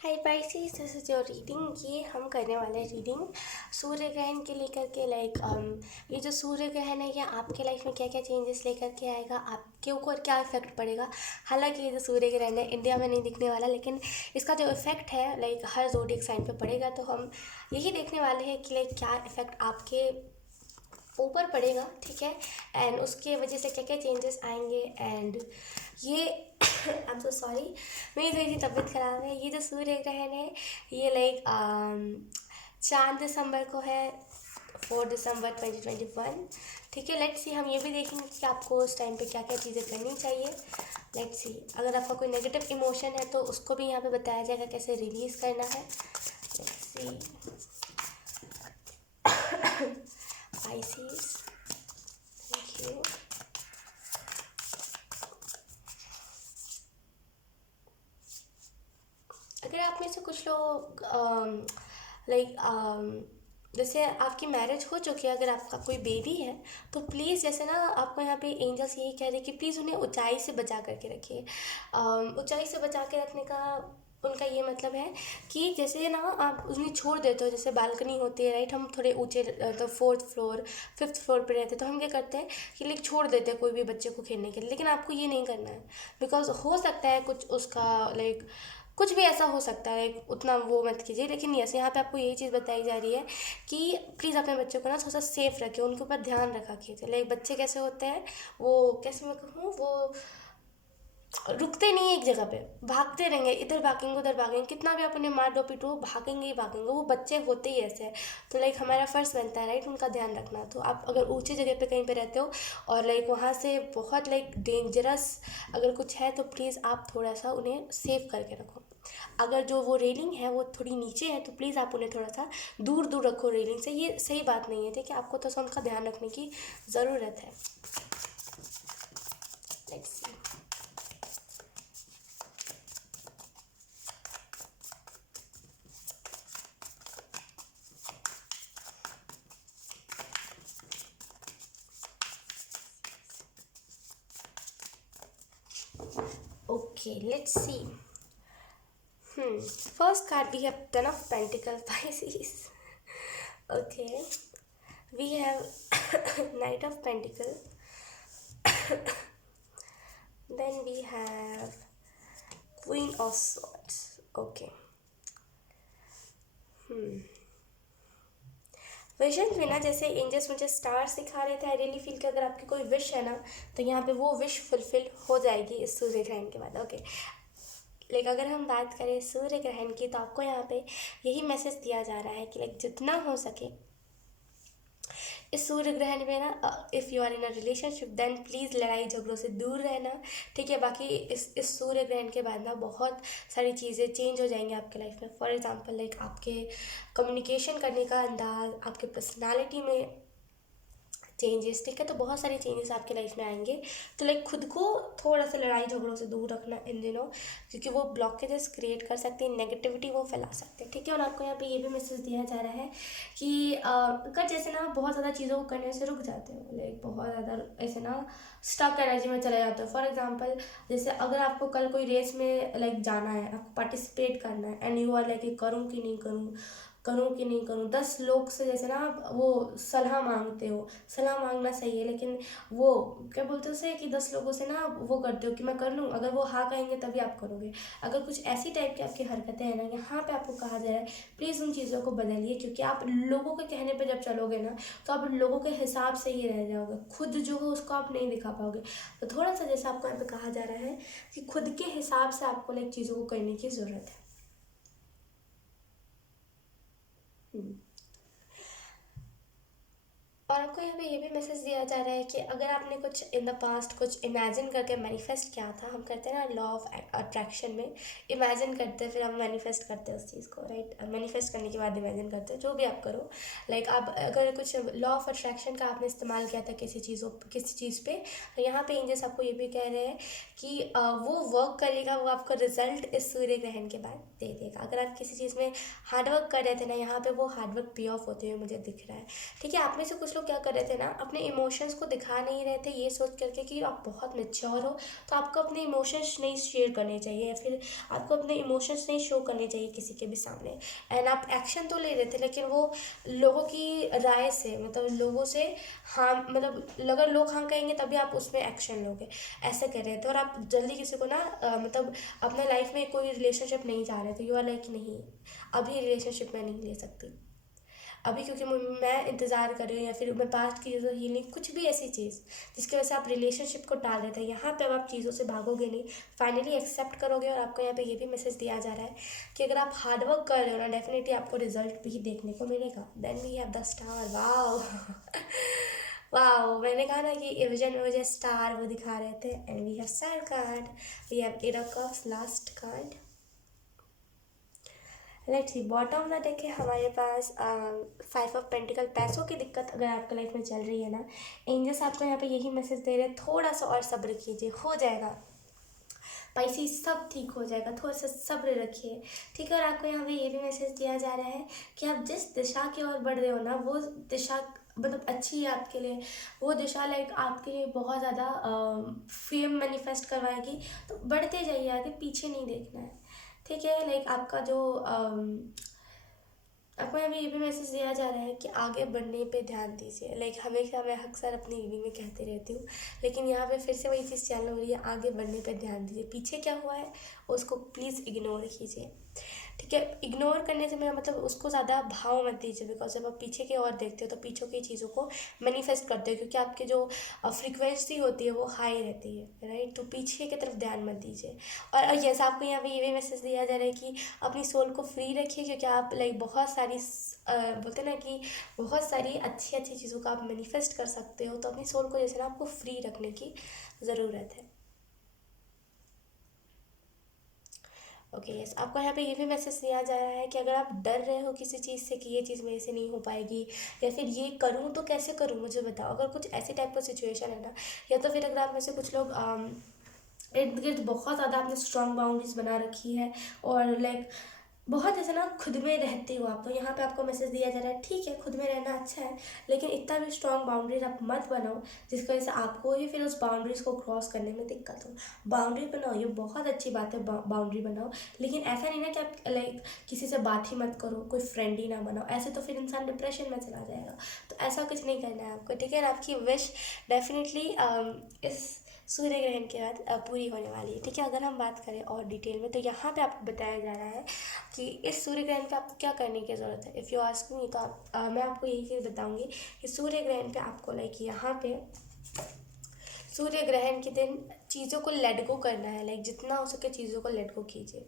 Hi Pisces, this is your reading. ये हम करने वाले हैं रीडिंग सूर्य ग्रहण के लेकर के। ये जो सूर्य ग्रहण है ये आपके लाइफ में क्या क्या चेंजेस लेकर के आएगा, आपके ऊपर क्या इफेक्ट पड़ेगा। हालांकि ये जो सूर्य ग्रहण है इंडिया में नहीं दिखने वाला, लेकिन इसका जो इफेक्ट है हर ज़ोडिएक साइन पे पड़ेगा। तो हम यही देखने वाले हैं कि क्या इफेक्ट आपके ऊपर पड़ेगा, ठीक है। एंड उसके वजह से क्या क्या चेंजेस आएंगे। एंड ये आई एम सो सॉरी, मेरी थोड़ी सी तबीयत ख़राब है। ये जो सूर्य ग्रहण है ये 4 दिसंबर को है, 4 दिसंबर 2021, ठीक है। लेट्स सी, हम ये भी देखेंगे कि आपको उस टाइम पे क्या क्या चीज़ें करनी चाहिए। लेट्स सी, अगर आपका कोई नेगेटिव इमोशन है तो उसको भी यहाँ पे बताया जाएगा कैसे रिलीज़ करना है। Let's see Pisces, thank you. अगर आप में से कुछ लोग लाइक जैसे आपकी मैरिज हो चुकी है, अगर आपका कोई बेबी है तो प्लीज़, जैसे ना आपको यहाँ पे एंजल्स यही कह रहे हैं कि प्लीज़ उन्हें ऊंचाई से बचा करके रखिए। ऊंचाई से बचा के रखने का उनका ये मतलब है कि जैसे ना आप उन्हें छोड़ देते हो, जैसे बालकनी होती है राइट, हम थोड़े ऊंचे तो 4th फ्लोर 5th फ्लोर पे रहते हैं, तो हम क्या करते हैं कि छोड़ देते हैं कोई भी बच्चे को खेलने के लिए। लेकिन आपको ये नहीं करना है, बिकॉज हो सकता है कुछ उसका कुछ भी ऐसा हो सकता है, उतना वो मत कीजिए। लेकिन यस, यहाँ पे आपको यही चीज़ बताई जा रही है कि प्लीज़ अपने बच्चों को ना थोड़ा सा सेफ रखें, उनके ऊपर ध्यान रखा कीजिए। बच्चे कैसे होते हैं, वो कैसे मैं कहूँ, वो रुकते नहीं है एक जगह पे, भागते रहेंगे, इधर भागेंगे उधर भागेंगे, कितना भी आप उन्हें मार दो पीटो भागेंगे ही भागेंगे। वो बच्चे होते ही ऐसे हैं। तो हमारा फ़र्ज़ बनता है राइट उनका ध्यान रखना। तो आप अगर ऊंची जगह पे कहीं पे रहते हो और वहाँ से बहुत डेंजरस अगर कुछ है, तो प्लीज़ आप थोड़ा सा उन्हें सेव करके रखो। अगर जो वो रेलिंग है वो थोड़ी नीचे है तो प्लीज़ आप उन्हें थोड़ा सा दूर दूर रखो रेलिंग से। ये सही बात नहीं है, ठीक है। आपको तो उनका ध्यान रखने की ज़रूरत है। Let's see. Okay, let's see. First card we have Ten of Pentacles, Pisces. Okay, we have Knight of Pentacles. Then we have Queen of Swords. Okay. Vision में ना, जैसे एंजल्स मुझे स्टार्स दिखा रहे थे, आई रियली फील कि अगर आपकी कोई विश है ना तो यहाँ पे वो विश फुलफिल हो जाएगी इस सूर्य ग्रहण के बाद। ओके, अगर हम बात करें सूर्य ग्रहण की तो आपको यहाँ पे यही मैसेज दिया जा रहा है कि जितना हो सके इस सूर्य ग्रहण में ना, if you are in a relationship then please लड़ाई झगड़ों से दूर रहना, ठीक है। बाकी इस सूर्य ग्रहण के बाद ना बहुत सारी चीज़ें चेंज हो जाएंगी आपके लाइफ में। फॉर एग्जांपल आपके कम्युनिकेशन करने का अंदाज, आपके पर्सनालिटी में चेंजेस, ठीक है। तो बहुत सारे चेंजेस आपके लाइफ में आएंगे। तो खुद को थोड़ा सा लड़ाई झगड़ों से दूर रखना इन दिनों, क्योंकि वो ब्लॉकेजेस क्रिएट कर सकते हैं, नेगेटिविटी वो फैला सकते हैं, ठीक है। और आपको यहाँ पे ये भी मैसेज दिया जा रहा है कि अगर जैसे ना बहुत ज़्यादा चीज़ों को करने से रुक जाते हो, बहुत ज़्यादा ऐसे ना स्टक एनर्जी में चले जाते हो। फॉर एग्जाम्पल, जैसे अगर आपको कल कोई रेस में जाना है, आपको पार्टिसिपेट करना है एंड यू आर करूँ कि नहीं करूँ, करूँ कि नहीं करूँ, 10 लोग से जैसे ना आप वो सलाह मांगते हो। सलाह मांगना सही है, लेकिन वो क्या बोलते हैं उसे कि 10 लोगों से ना वो करते हो कि मैं कर लूँ, अगर वो हाँ कहेंगे तभी आप करोगे। अगर कुछ ऐसी टाइप की आपकी हरकतें हैं ना, यहाँ पे आपको कहा जा रहा है प्लीज़ उन चीज़ों को बदलिए, क्योंकि आप लोगों के कहने पर जब चलोगे ना तो आप लोगों के हिसाब से ही रह जाओगे, खुद जो हो उसको आप नहीं दिखा पाओगे। तो थोड़ा सा जैसा आपको यहाँ पे कहा जा रहा है कि खुद के हिसाब से आपको चीज़ों को करने की ज़रूरत है। और आपको यहाँ पे ये भी मैसेज दिया जा रहा है कि अगर आपने कुछ इन द पास्ट कुछ इमेजिन करके मैनिफेस्ट किया था, हम करते हैं ना लॉ ऑफ अट्रैक्शन में, इमेजिन करते हैं फिर हम मैनिफेस्ट करते हैं उस चीज़ को, राइट। मैनिफेस्ट करने के बाद इमेजिन करते हैं, जो भी आप करो। आप अगर कुछ लॉ ऑफ अट्रैक्शन का आपने इस्तेमाल किया था किसी चीज़ पे, तो यहाँ पे एंजल्स आपको ये भी कह रहे हैं कि वो वर्क करेगा, वो आपको रिजल्ट इस सूर्य ग्रहण के बाद दे देगा। अगर आप किसी चीज़ में हार्डवर्क कर रहे थे ना, यहाँ पे वो हार्डवर्क पे ऑफ होते हुए मुझे दिख रहा है, ठीक है। आप में से कुछ लोग क्या कर रहे थे ना, अपने इमोशंस को दिखा नहीं रहे थे ये सोच करके कि आप बहुत मैच्योर हो तो आपको अपने इमोशंस नहीं शेयर करने चाहिए, या फिर आपको अपने इमोशंस नहीं शो करने चाहिए किसी के भी सामने। एंड आप एक्शन तो ले रहे थे, लेकिन वो लोगों की राय से, मतलब लोगों से हाँ, मतलब अगर लोग हाँ कहेंगे तभी आप उसमें एक्शन लोगे, ऐसे कर रहे थे। और आप जल्दी किसी को ना मतलब अपने लाइफ में कोई रिलेशनशिप नहीं चाह रहे थे। यू आर लाइक नहीं, अभी रिलेशनशिप में नहीं ले सकती अभी, क्योंकि मैं इंतज़ार कर रही हूँ, या फिर मैं पास्ट की चीज़ों हीलिंग, कुछ भी ऐसी चीज़ जिसकी वजह से आप रिलेशनशिप को टाल रहे थे, यहाँ पे अब आप चीज़ों से भागोगे नहीं, फाइनली एक्सेप्ट करोगे। और आपको यहाँ पे ये भी मैसेज दिया जा रहा है कि अगर आप हार्डवर्क कर रहे हो ना, डेफिनेटली आपको रिजल्ट भी देखने को मिलेगा। Then we have the star, wow wow, मैंने कहा ना कि विजन में मुझे स्टार वो दिखा रहे थे। And we have star card, we have eight of cups, last card. Let's see, bottom में देखें हमारे पास 5 ऑफ पेंटिकल, पैसों की दिक्कत अगर आपके लाइफ में चल रही है ना, एंजल्स आपको यहाँ पे यही मैसेज दे रहे हैं, थोड़ा सा और सब्र कीजिए, हो जाएगा पाइसी, सब ठीक हो जाएगा, थोड़ा सा सब्र रखिए, ठीक है। और आपको यहाँ पे ये भी मैसेज दिया जा रहा है कि आप जिस दिशा की ओर बढ़ रहे हो ना, वो दिशा मतलब अच्छी है आपके लिए, वो दिशा लाइक आपके लिए बहुत ज़्यादा फेम मैनिफेस्ट करवाएगी। तो बढ़ते जाइए आगे, पीछे नहीं देखना है, ठीक है। लाइक आपका जो आपको यहाँ पे ये भी मैसेज दिया जा रहा है कि आगे बढ़ने पे ध्यान दीजिए। लाइक हमेशा मैं अक्सर अपनी रीडिंग में कहती रहती हूँ, लेकिन यहाँ पे फिर से वही चीज़ चालू हो रही है, आगे बढ़ने पे ध्यान दीजिए। पीछे क्या हुआ है उसको प्लीज़ इग्नोर कीजिए, ठीक है। इग्नोर करने से मेरा मतलब उसको ज़्यादा भाव मत दीजिए, बिकॉज जब आप पीछे की ओर देखते हो तो पीछे की चीज़ों को मैनिफेस्ट करते हो, क्योंकि आपके जो फ्रिक्वेंसी होती है वो हाई रहती है, राइट। तो पीछे की तरफ ध्यान मत दीजिए। और यस, आपको यहाँ पे ये भी मैसेज दिया जा रहा है कि अपनी सोल को फ्री रखिए, क्योंकि आप लाइक बहुत सारी बोलते हैं ना कि बहुत सारी अच्छी अच्छी चीज़ों का आप मैनिफेस्ट कर सकते हो। तो अपनी सोल को जैसे ना आपको फ्री रखने की ज़रूरत है। ओके यस, आपको यहाँ पे ये भी मैसेज दिया जा रहा है कि अगर आप डर रहे हो किसी चीज़ से कि ये चीज़ मेरे से नहीं हो पाएगी, या फिर ये करूँ तो कैसे करूँ मुझे बताओ, अगर कुछ ऐसी टाइप का सिचुएशन है ना, या तो फिर अगर आप में से कुछ लोग इर्द गिर्द बहुत ज़्यादा आपने स्ट्रॉन्ग बाउंड्रीज बना रखी है, और लाइक बहुत ऐसे ना खुद में रहते हो आप, तो यहाँ पे आपको मैसेज दिया जा रहा है ठीक है, खुद में रहना अच्छा है, लेकिन इतना भी स्ट्रॉन्ग बाउंड्रीज आप मत बनाओ जिसकी वजह से आपको ही फिर उस बाउंड्रीज को क्रॉस करने में दिक्कत हो। बाउंड्री बनाओ, ये बहुत अच्छी बात है, बाउंड्री बनाओ, लेकिन ऐसा नहीं ना कि आप लाइक किसी से बात ही मत करो, कोई फ्रेंड ही ना बनाओ, ऐसे तो फिर इंसान डिप्रेशन में चला जाएगा। तो ऐसा कुछ नहीं करना है आपको, ठीक है। और आपकी विश डेफिनेटली इस सूर्य ग्रहण के बाद पूरी होने वाली है, ठीक है। अगर हम बात करें और डिटेल में, तो यहाँ पे आपको बताया जा रहा है कि इस सूर्य ग्रहण पे आपको क्या करने की ज़रूरत है। इफ़ यू आस्क मी, तो मैं आपको यही चीज़ बताऊँगी कि सूर्य ग्रहण पे आपको लाइक यहाँ पे सूर्य ग्रहण के दिन चीज़ों को लेट गो करना है, लाइक जितना हो सके चीज़ों को लेट गो कीजिए।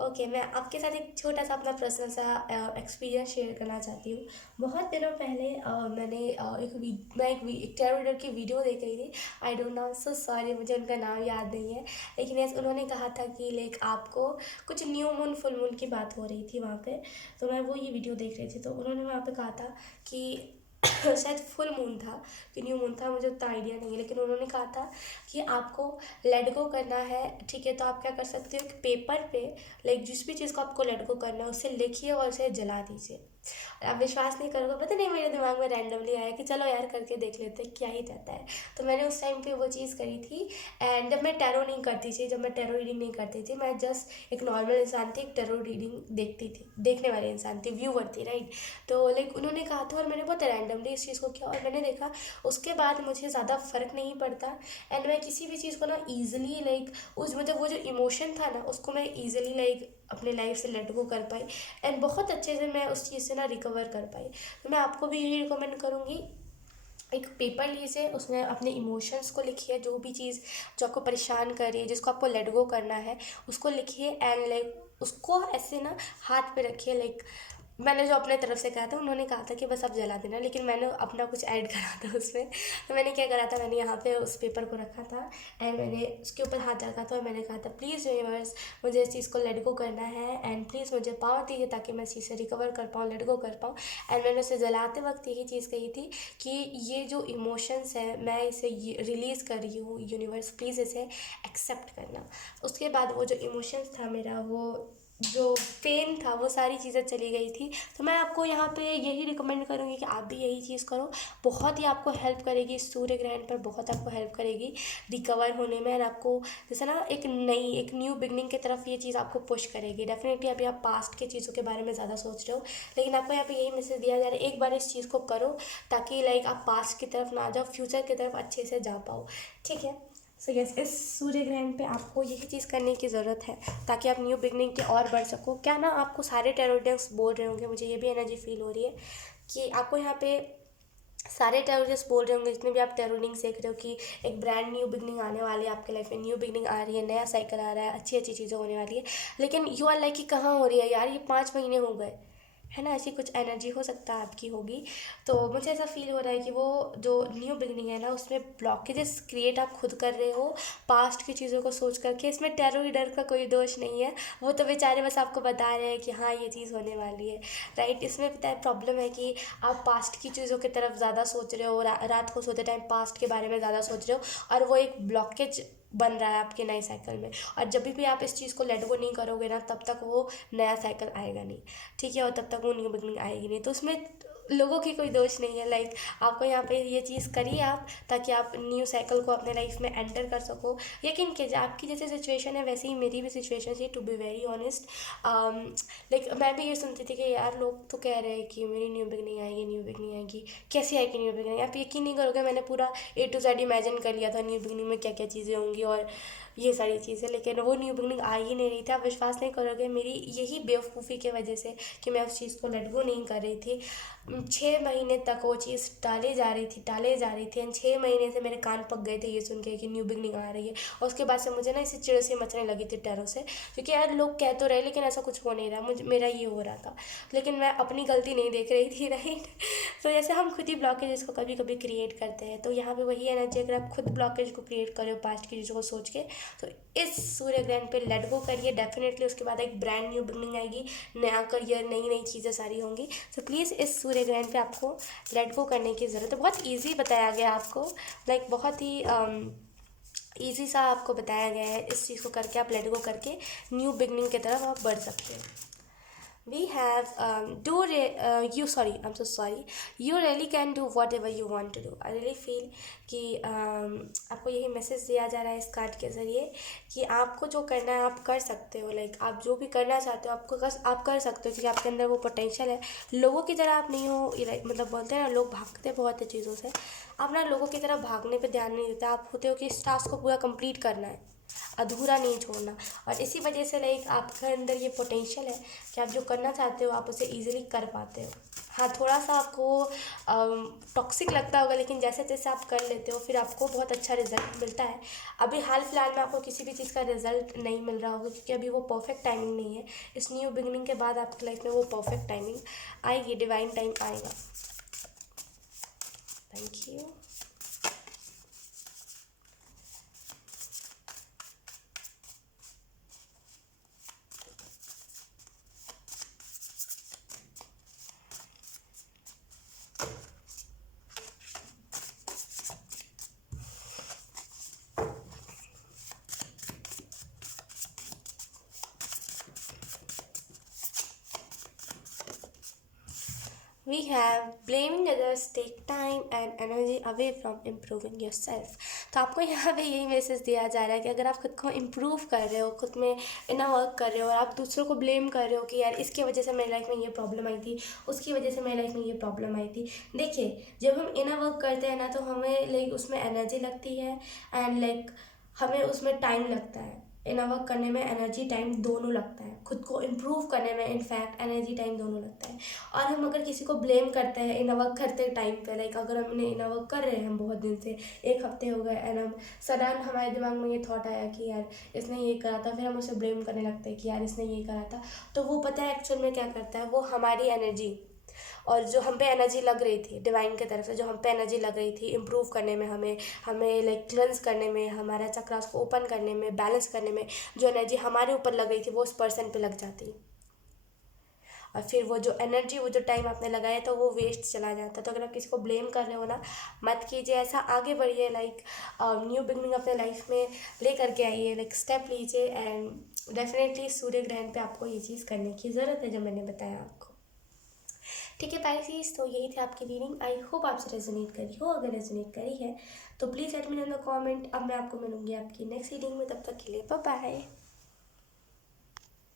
ओके मैं आपके साथ एक छोटा सा अपना पर्सनल सा एक्सपीरियंस शेयर करना चाहती हूँ। बहुत दिनों पहले मैंने एक टैरो रीडर की वीडियो देख रही थी। I don't know, so sorry, मुझे उनका नाम याद नहीं है, लेकिन यस उन्होंने कहा था कि लाइक आपको कुछ न्यू मून फुल मून की बात हो रही थी वहाँ पे। तो मैं वो ये वीडियो देख रही थी, तो उन्होंने वहाँ पे कहा था कि शायद फुल मून था कि न्यू मून था, मुझे उतना आइडिया नहीं है, लेकिन उन्होंने कहा था कि आपको लेट गो करना है, ठीक है। तो आप क्या कर सकते हो कि पेपर पे लाइक जिस भी चीज़ को आपको लेट गो करना है उसे लिखिए और उसे जला दीजिए। आप विश्वास नहीं करोगे, पता नहीं मेरे दिमाग में रैंडमली आया कि चलो यार करके देख लेते हैं क्या ही रहता है। तो मैंने उस टाइम पे वो चीज़ करी थी। एंड जब मैं टैरो नहीं करती थी, जब मैं टैरो रीडिंग नहीं करती थी, मैं जस्ट एक नॉर्मल इंसान थी, एक टैरो रीडिंग देखती थी, देखने वाली इंसान थी, व्यूअर थी, राइट। तो लाइक उन्होंने कहा था और मैंने बहुत रैंडमली इस चीज़ को किया और मैंने देखा उसके बाद मुझे ज़्यादा फ़र्क नहीं पड़ता। एंड मैं किसी भी चीज़ को ना ईजिली लाइक उस मतलब वो जो इमोशन था ना उसको मैं ईजिली लाइक अपने लाइफ से लेट गो कर पाई। एंड बहुत अच्छे से मैं उस चीज़ से ना रिकवर कर पाई। तो मैं आपको भी यही रिकमेंड करूँगी, एक पेपर लीजिए, उसमें अपने इमोशंस को लिखिए, जो भी चीज़ जो आपको परेशान कर रही है, जिसको आपको लेट गो करना है उसको लिखिए। एंड लाइक उसको ऐसे ना हाथ पे रखिए। लाइक मैंने जो अपने तरफ से कहा था, उन्होंने कहा था कि बस आप जला देना, लेकिन मैंने अपना कुछ ऐड करा था उसमें। तो मैंने क्या करा था, मैंने यहाँ पे उस पेपर को रखा था एंड मैंने उसके ऊपर हाथ रखा था और मैंने कहा था प्लीज़ यूनिवर्स मुझे इस चीज़ को लेट गो करना है एंड प्लीज़ मुझे पावर दीजिए ताकि मैं इस चीज़ से रिकवर कर पाऊँ, लेट गो कर पाऊँ। एंड मैंने उसे जलाते वक्त यही चीज़ कही थी कि ये जो इमोशंस है मैं इसे रिलीज़ कर रही हूँ, यूनिवर्स प्लीज़ इसे एक्सेप्ट करना। उसके बाद वो जो इमोशंस था मेरा वो जो पेन था वो सारी चीज़ें चली गई थी। तो मैं आपको यहाँ पे यही रिकमेंड करूँगी कि आप भी यही चीज़ करो। बहुत ही आपको हेल्प करेगी सूर्य ग्रहण पर, बहुत आपको हेल्प करेगी रिकवर होने में। और आपको जैसे ना एक न्यू बिगनिंग की तरफ ये चीज़ आपको पुश करेगी। डेफिनेटली अभी आप पास्ट के चीज़ों के बारे में ज़्यादा सोच रहे हो, लेकिन आपको यहाँ पे यही मैसेज दिया जा रहा है, एक बार इस चीज़ को करो ताकि आप पास्ट की तरफ ना जाओ, फ्यूचर की तरफ अच्छे से जा पाओ। ठीक है। सो यस, इस सूर्य ग्रहण पे आपको यही चीज़ करने की ज़रूरत है ताकि आप न्यू बिगनिंग की और बढ़ सको। क्या ना आपको सारे टेरोडियंस बोल रहे होंगे, मुझे ये भी एनर्जी फील हो रही है कि आपको यहाँ पे सारे टेरोरिस्ट बोल रहे होंगे, जितने भी आप टेरोडिंग सीख रहे हो, कि एक ब्रांड न्यू बिगनिंग आने वाली है आपके लाइफ में, न्यू बिगनिंग आ रही है, नया साइकिल आ रहा है, अच्छी अच्छी चीज़ें होने वाली है। लेकिन यू आर लाइक कि कहाँ हो रही है यार, ये 5 महीने हो गए, है ना, ऐसी कुछ एनर्जी हो सकता है आपकी होगी। तो मुझे ऐसा फील हो रहा है कि वो जो न्यू बिगनिंग है ना, उसमें ब्लॉकेजेस क्रिएट आप खुद कर रहे हो पास्ट की चीज़ों को सोच करके। इसमें टैरो रीडर का कोई दोष नहीं है, वो तो बेचारे बस आपको बता रहे हैं कि हाँ ये चीज़ होने वाली है, राइट। इसमें पता है प्रॉब्लम है कि आप पास्ट की चीज़ों की तरफ ज़्यादा सोच रहे हो, रात को सोते टाइम पास्ट के बारे में ज़्यादा सोच रहे हो, और वो एक ब्लॉकेज बन रहा है आपके नए साइकिल में। और जब भी आप इस चीज़ को लेट गो नहीं करोगे ना, तब तक वो नया साइकिल आएगा नहीं। ठीक है, और तब तक वो न्यू बिगनिंग आएगी नहीं। तो उसमें लोगों की कोई दोष नहीं है। आपको यहाँ पे ये चीज़ करिए आप, ताकि आप न्यू साइकिल को अपने लाइफ में एंटर कर सको। यकीन कीजिए, आपकी जैसे सिचुएशन है वैसे ही मेरी भी सिचुएशन थी, टू बी वेरी ऑनेस्ट। मैं भी ये सुनती थी कि यार लोग तो कह रहे हैं कि मेरी न्यू बिगनिंग आएगी, न्यू बिगनिंग आएगी, कैसे आएगी न्यू बिगनिंग। आप यकीन नहीं करोगे, मैंने पूरा A to Z इमेजिन कर लिया था न्यू बिगनिंग में क्या क्या चीज़ें होंगी और ये सारी चीज़ें, लेकिन वो न्यू बिगनिंग आ ही नहीं रही थी। आप विश्वास नहीं करोगे, मेरी यही बेवकूफ़ी की वजह से कि मैं उस चीज़ को लेट गो नहीं कर रही थी। 6 महीने तक वो चीज़ टाले जा रही थी, टाले जा रही थी, एंड 6 महीने से मेरे कान पक गए थे ये सुन के कि न्यू बिगनिंग आ रही है। और उसके बाद से मुझे ना इसी चिड़ से मचने लगी थी टैरो से, क्योंकि यार लोग कह तो रहे लेकिन ऐसा कुछ हो नहीं रहा, मुझे मेरा ये हो रहा था, लेकिन मैं अपनी गलती नहीं देख रही थी, राइट। तो जैसे हम खुद ही ब्लॉकेज को कभी कभी क्रिएट करते हैं, तो यहाँ पे वही एनर्जी, अगर आप खुद ब्लॉकेज को क्रिएट करो पास्ट की चीज़ों को सोच के, तो इस सूर्य ग्रहण पे लेट गो करिए डेफिनेटली। उसके बाद एक ब्रांड न्यू बिगनिंग आएगी, नया करियर, नई नई चीज़ें सारी होंगी। तो प्लीज़ इस सूर्य ग्रहण पे आपको लेट गो करने की ज़रूरत है। बहुत ईजी बताया गया आपको, बहुत ही ईजी सा आपको बताया गया है। इस चीज़ को करके आप लेट गो करके न्यू बिगनिंग की तरफ आप बढ़ सकते हो। We have I'm so sorry, you really can do whatever you want to do. I really feel कि आपको यही मैसेज दिया जा रहा है इस कार्ड के ज़रिए कि आपको जो करना है आप कर सकते हो। आप जो भी करना चाहते हो आप कर सकते हो, क्योंकि आपके अंदर वो पोटेंशियल है। लोगों की तरह आप नहीं हो, बोलते हैं ना, लोग भागते बहुत है चीज़ों से। आप ना लोगों की तरह भागने पे ध्यान नहीं देते, आप होते हो कि इस टास्क को पूरा कंप्लीट करना है, अधूरा नहीं छोड़ना। और इसी वजह से आपके अंदर ये पोटेंशियल है कि आप जो करना चाहते हो आप उसे ईजिली कर पाते हो। हाँ, थोड़ा सा आपको टॉक्सिक लगता होगा, लेकिन जैसे जैसे आप कर लेते हो फिर आपको बहुत अच्छा रिजल्ट मिलता है। अभी हाल फिलहाल में आपको किसी भी चीज़ का रिजल्ट नहीं मिल रहा होगा, क्योंकि अभी वो परफेक्ट टाइमिंग नहीं है। इस न्यू बिगनिंग के बाद आपकी लाइफ में वो परफेक्ट टाइमिंग आएगी, डिवाइन टाइम आएगा। Thank you. We have blaming others take time and energy away from improving yourself. तो आपको यहाँ पे यही मैसेज दिया जा रहा है कि अगर आप खुद को इम्प्रूव कर रहे हो, खुद में इतना वर्क कर रहे हो, और आप दूसरों को ब्लेम कर रहे हो कि यार इसकी वजह से मेरी लाइफ में ये प्रॉब्लम आई थी, उसकी वजह से मेरी लाइफ में ये प्रॉब्लम आई थी। देखिए, जब हम इनर वर्क करते हैं ना, तो हमें उसमें एनर्जी लगती है, एंड हमें उसमें टाइम लगता है। इनर वर्क करने में एनर्जी टाइम दोनों लगता है, खुद को इम्प्रूव करने में इनफैक्ट एनर्जी टाइम दोनों लगता है। और हम अगर किसी को ब्लेम करते हैं इनर वर्क करते टाइम पे, अगर हमने इनर वर्क कर रहे हैं हम बहुत दिन से, 1 हफ्ते हो गए, एंड हम सडन हमारे दिमाग में ये थॉट आया कि यार इसने ये करा था, फिर हम उसे ब्लेम करने लगते हैं कि यार इसने ये करा था। तो वो पता है एक्चुअल में क्या करता है, वो हमारी एनर्जी, और जो हम पे एनर्जी लग रही थी डिवाइन की तरफ से, जो हम पे एनर्जी लग रही थी इम्प्रूव करने में, हमें हमें क्लेंस करने में, हमारा चक्रास को ओपन करने में, बैलेंस करने में, जो एनर्जी हमारे ऊपर लग रही थी वो उस पर्सन पे लग जाती, और फिर वो जो एनर्जी, वो जो टाइम आपने लगाया था वो वेस्ट चला जाता। तो अगर आप किसी को ब्लेम कर रहे हो ना, मत कीजिए ऐसा, आगे बढ़िए। न्यू बिगनिंग अपने लाइफ में ले करके आइए, स्टेप लीजिए, एंड डेफिनेटली सूर्य ग्रहण पे आपको ये चीज़ करने की ज़रूरत है जो मैंने बताया आपको। ठीक है पाइसेस, तो यही थी आपकी रीडिंग। आई होप आपसे रेजोनेट करी हो। अगर रेजोनेट करी है तो please let me know in the comment. अब मैं आपको मिलूंगी आपकी नेक्स्ट रीडिंग में, तब तक के लिए बाय बाय।